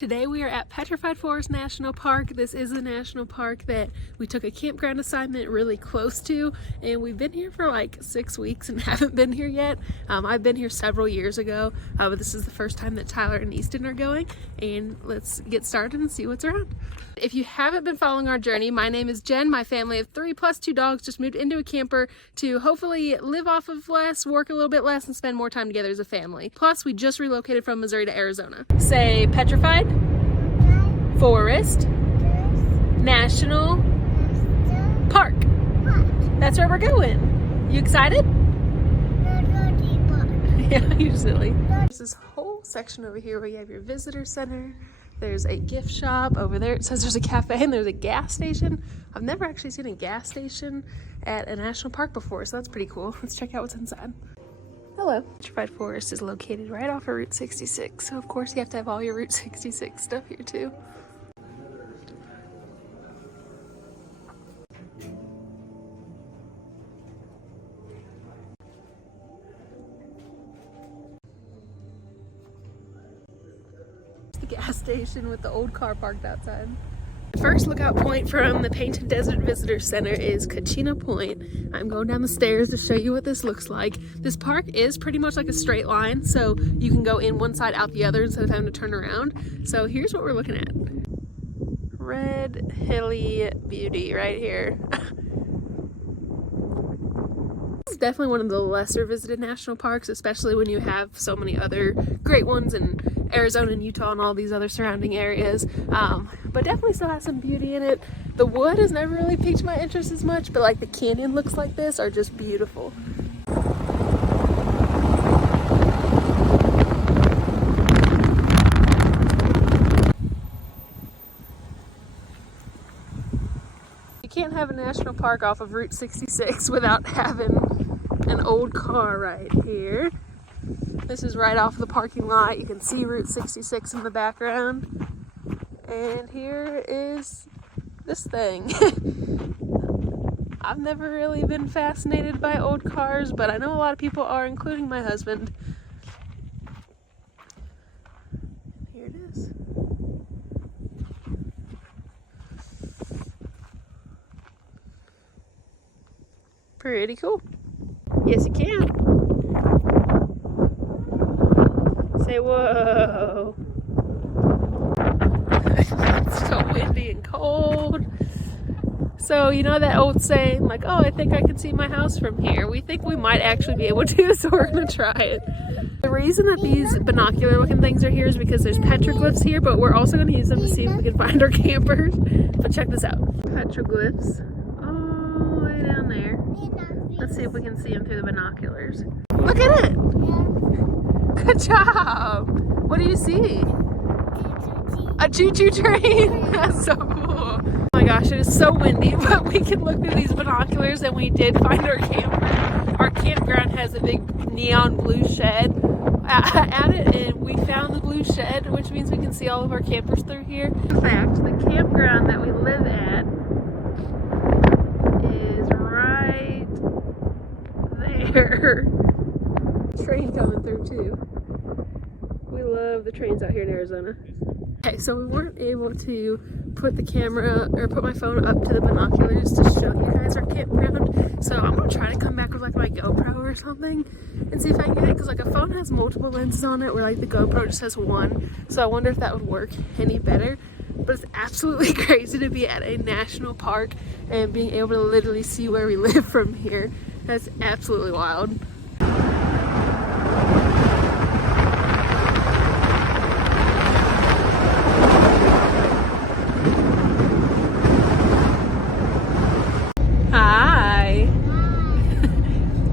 Today we are at Petrified Forest National Park. This is a national park that we took a campground assignment really close to, and we've been here for like 6 weeks and haven't been here yet. I've been here several years ago, but this is the first time that Tyler and Easton are going, and let's get started and see what's around. If you haven't been following our journey, my name is Jen. My family of 3 plus 2 dogs just moved into a camper to hopefully live off of less, work a little bit less, and spend more time together as a family. Plus, we just relocated from Missouri to Arizona. Say Petrified Forest National Park. That's where we're going. You excited? Yeah, usually. There's this whole section over here where you have your visitor center. There's a gift shop over there. It says there's a cafe and there's a gas station. I've never actually seen a gas station at a national park before, so that's pretty cool. Let's check out what's inside. Hello. Petrified Forest is located right off of Route 66, so of course you have to have all your Route 66 stuff here too. Gas station with the old car parked outside. The first lookout point from the Painted Desert Visitor Center is Kachina Point. I'm going down the stairs to show you what this looks like. This park is pretty much like a straight line, so you can go in one side out the other instead of having to turn around. So here's what we're looking at. Red Hilly Beauty right here. It's definitely one of the lesser visited national parks, especially when you have so many other great ones in Arizona and Utah and all these other surrounding areas, but definitely still has some beauty in it. The wood has never really piqued my interest as much, but like the canyon looks like this are just beautiful. You can't have a national park off of Route 66 without having an old car right here. This is right off the parking lot. You can see Route 66 in the background. And here is this thing. I've never really been fascinated by old cars, but I know a lot of people are, including my husband. Here it is. Pretty cool. Yes, you can. Say whoa. It's so windy and cold. So you know that old saying like, oh, I think I can see my house from here. We think we might actually be able to, so we're gonna try it. The reason that these binocular looking things are here is because there's petroglyphs here, but we're also gonna use them to see if we can find our campers. But check this out. Petroglyphs all the way down there. Let's see if we can see them through the binoculars. Look at it! Good job! What do you see? A choo-choo train? That's so cool. Oh my gosh, it is so windy, but we can look through these binoculars and we did find our camper. Our campground has a big neon blue shed at it, and we found the blue shed, which means we can see all of our campers through here. In fact, the campground that we live at is right there. Train coming through too. We love the trains out here in Arizona. Okay, so we weren't able to put the camera or put my phone up to the binoculars to show you guys our campground. So I'm gonna try to come back with like my GoPro or something and see if I can get it, because like a phone has multiple lenses on it where like the GoPro just has one. So I wonder if that would work any better. But it's absolutely crazy to be at a national park and being able to literally see where we live from here. That's absolutely wild. Hi.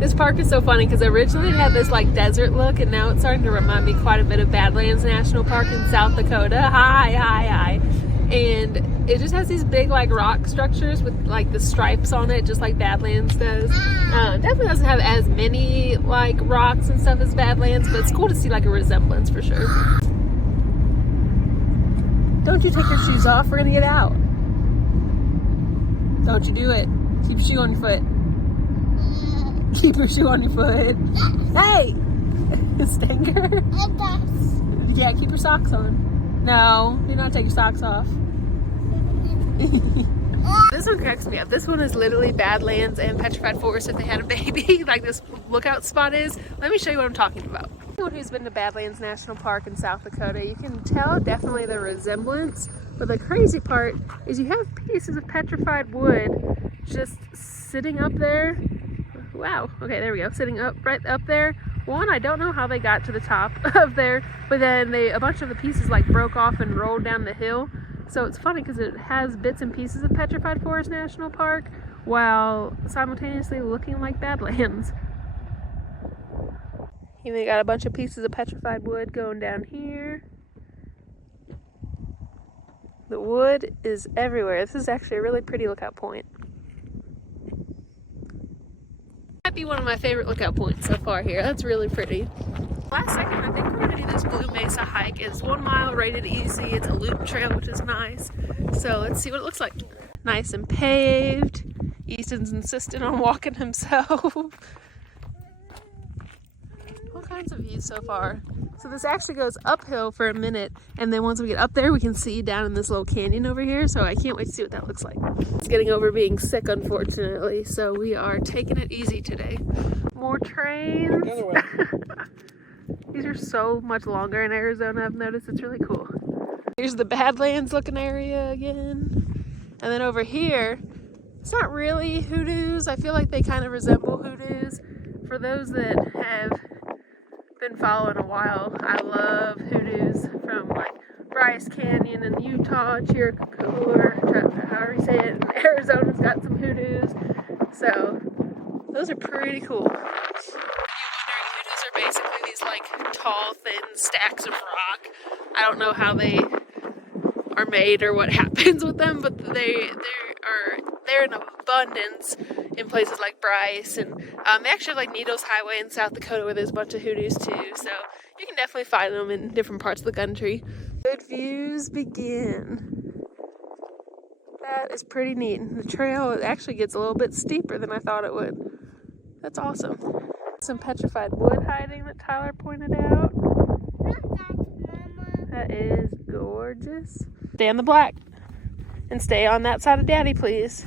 This park is so funny because originally it had this like desert look, and now it's starting to remind me quite a bit of Badlands National Park in South Dakota. Hi. And it just has these big like rock structures with like the stripes on it, just like Badlands does. Definitely doesn't have as many like rocks and stuff as Badlands, but it's cool to see like a resemblance for sure. Don't you take your shoes off, we're gonna get out. Don't you do it. Keep your shoe on your foot. Keep your shoe on your foot. Hey! Stinker? Yeah, keep your socks on. No, do not take your socks off. This one cracks me up. This one is literally Badlands and Petrified Forest if they had a baby, like this lookout spot is. Let me show you what I'm talking about. Anyone who's been to Badlands National Park in South Dakota, you can tell definitely the resemblance, but the crazy part is you have pieces of petrified wood just sitting up there. Wow, okay, there we go, sitting up right up there. One, I don't know how they got to the top of there, but then a bunch of the pieces like broke off and rolled down the hill. So it's funny because it has bits and pieces of Petrified Forest National Park while simultaneously looking like Badlands. Even got a bunch of pieces of petrified wood going down here. The wood is everywhere. This is actually a really pretty lookout point. Might be one of my favorite lookout points so far here. That's really pretty. Last second, I think we're gonna do this Blue Mesa hike. It's 1 mile, rated easy. It's a loop trail, which is nice. So let's see what it looks like. Nice and paved. Easton's insistent on walking himself. All kinds of views so far. So this actually goes uphill for a minute, and then once we get up there, we can see down in this little canyon over here. So I can't wait to see what that looks like. It's getting over being sick, unfortunately. So we are taking it easy today. More trains. These are so much longer in Arizona, I've noticed. It's really cool. Here's the Badlands looking area again. And then over here, it's not really hoodoos. I feel like they kind of resemble hoodoos. For those that have been following a while, I love hoodoos from like Bryce Canyon in Utah, Chiricahua, however you say it, and Arizona's got some hoodoos. So those are pretty cool. Are basically these like tall, thin stacks of rock. I don't know how they are made or what happens with them, but they're in abundance in places like Bryce, and they actually have like Needles Highway in South Dakota where there's a bunch of hoodoos too. So you can definitely find them in different parts of the country. Good views begin. That is pretty neat. The trail actually gets a little bit steeper than I thought it would. That's awesome. Some petrified wood hiding that Tyler pointed out. That is gorgeous. Stay on the black and stay on that side of Daddy, please.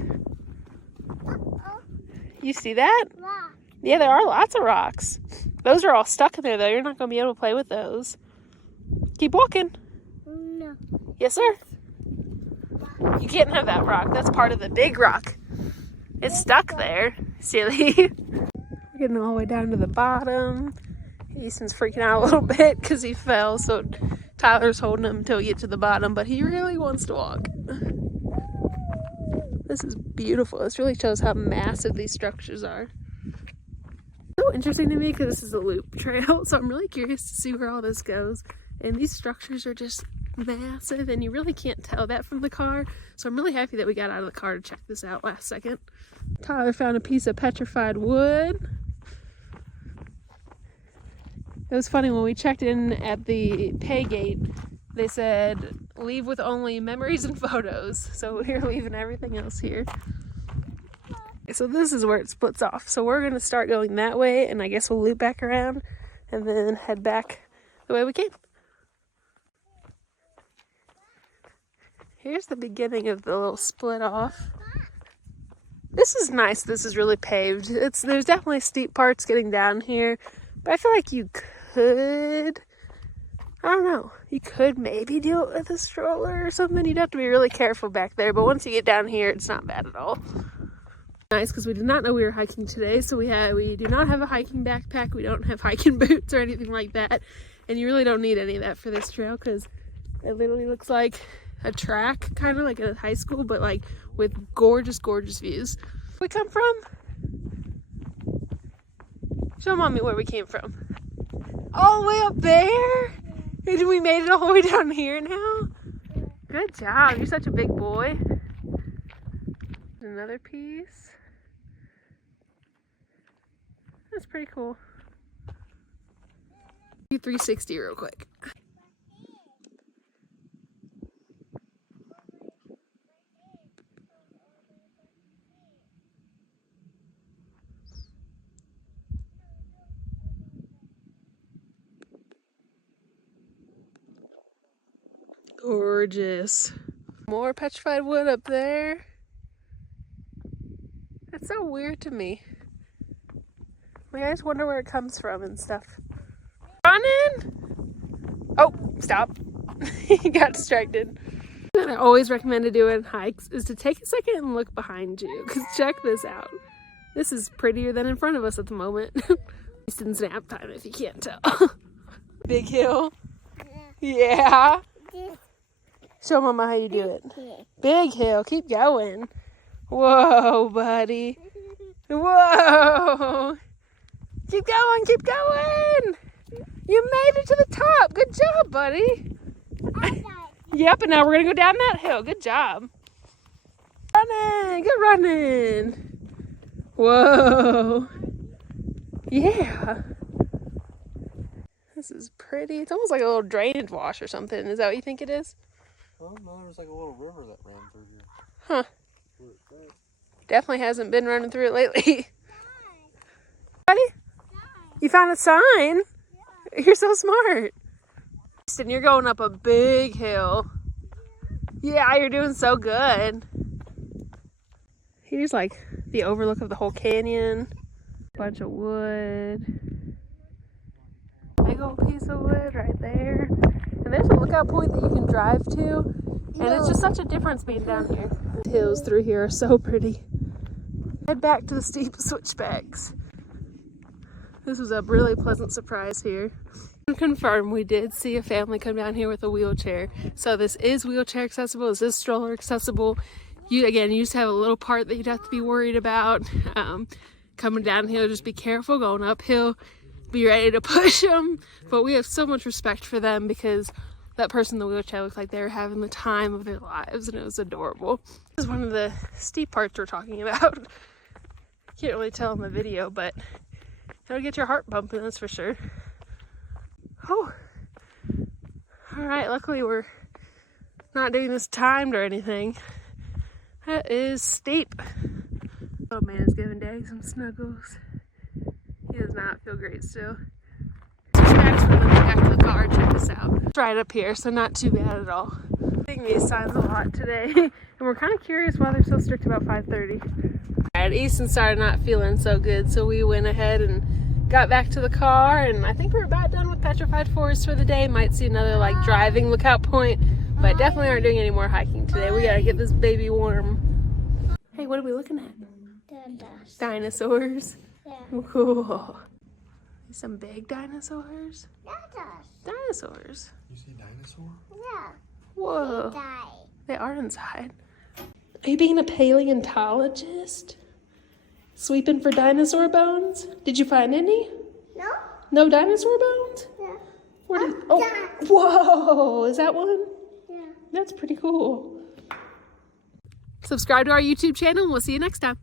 You see that? Yeah, there are lots of rocks. Those are all stuck in there though. You're not going to be able to play with those. Keep walking. No. Yes, sir. You can't have that rock. That's part of the big rock. It's stuck there. Silly. Getting all the way down to the bottom. Easton's freaking out a little bit because he fell, so Tyler's holding him until we get to the bottom, but he really wants to walk. This is beautiful. This really shows how massive these structures are. So interesting to me because this is a loop trail, so I'm really curious to see where all this goes. And these structures are just massive, and you really can't tell that from the car, so I'm really happy that we got out of the car to check this out last second. Tyler found a piece of petrified wood. It was funny when we checked in at the pay gate, they said leave with only memories and photos. So we're leaving everything else here. So this is where it splits off. So we're going to start going that way, and I guess we'll loop back around and then head back the way we came. Here's the beginning of the little split off. This is nice. This is really paved. There's definitely steep parts getting down here, but I feel like you could, I don't know, you could maybe do it with a stroller or something. You'd have to be really careful back there, but once you get down here, it's not bad at all. Nice, because we did not know we were hiking today, so we do not have a hiking backpack. We don't have hiking boots or anything like that, and you really don't need any of that for this trail because it literally looks like a track, kind of like a high school, but like with gorgeous views. Where we come from? Show mommy where we came from. All the way up there? And we made it all the way down here now? Good job, you're such a big boy. Another piece. That's pretty cool. Do 360 real quick. gorgeous. More petrified wood up there. That's so weird to me. Like, I just wonder where it comes from and stuff. Running! Oh, stop. He got distracted. What I always recommend to do in hikes is to take a second and look behind you. Because check this out. This is prettier than in front of us at the moment. It's in nap time if you can't tell. Big hill? Yeah. Show Mama how you do it. Big hill. Keep going. Whoa, buddy. Whoa. Keep going. Keep going. You made it to the top. Good job, buddy. Yep, and now we're going to go down that hill. Good job. Running. Good running. Whoa. Yeah. This is pretty. It's almost like a little drainage wash or something. Is that what you think it is? Oh, no, there's like a little river that ran through here. Huh. Definitely hasn't been running through it lately. Buddy? You found a sign? Yeah. You're so smart. And you're going up a big hill. Yeah, you're doing so good. Here's like the overlook of the whole canyon. Bunch of wood. Big old piece of wood right there. And there's a lookout point that you can drive to. And it's just such a difference being down here. The hills through here are so pretty. Head back to the steep switchbacks. This was a really pleasant surprise here. Confirm we did see a family come down here with a wheelchair. So this is wheelchair accessible. This is stroller accessible. You just have a little part that you'd have to be worried about. Coming downhill, just be careful. Going uphill, be ready to push them. But we have so much respect for them because that person in the wheelchair looked like they were having the time of their lives, and it was adorable. This is one of the steep parts we're talking about. Can't really tell in the video, but it'll get your heart bumping, that's for sure. Oh, all right, luckily we're not doing this timed or anything. That is steep. Oh man, it's giving Daddy some snuggles. He does not feel great still. Back to the car, check this out. It's right up here, so not too bad at all. I'm seeing these signs a lot today, and we're kind of curious why they're so strict about 5:30. Alright, Easton started not feeling so good, so we went ahead and got back to the car, and I think we're about done with Petrified Forest for the day. Might see another like driving lookout point, but definitely aren't doing any more hiking today. We gotta get this baby warm. Hey, what are we looking at? Dinosaurs. Yeah. Cool. Some big dinosaurs. Dinosaurs. You see dinosaur? Yeah. Whoa. Die. They are inside. Are you being a paleontologist? Sweeping for dinosaur bones? Did you find any? No? No dinosaur bones? Yeah. Where did, oh, whoa, is that one? Yeah. That's pretty cool. Subscribe to our YouTube channel and we'll see you next time.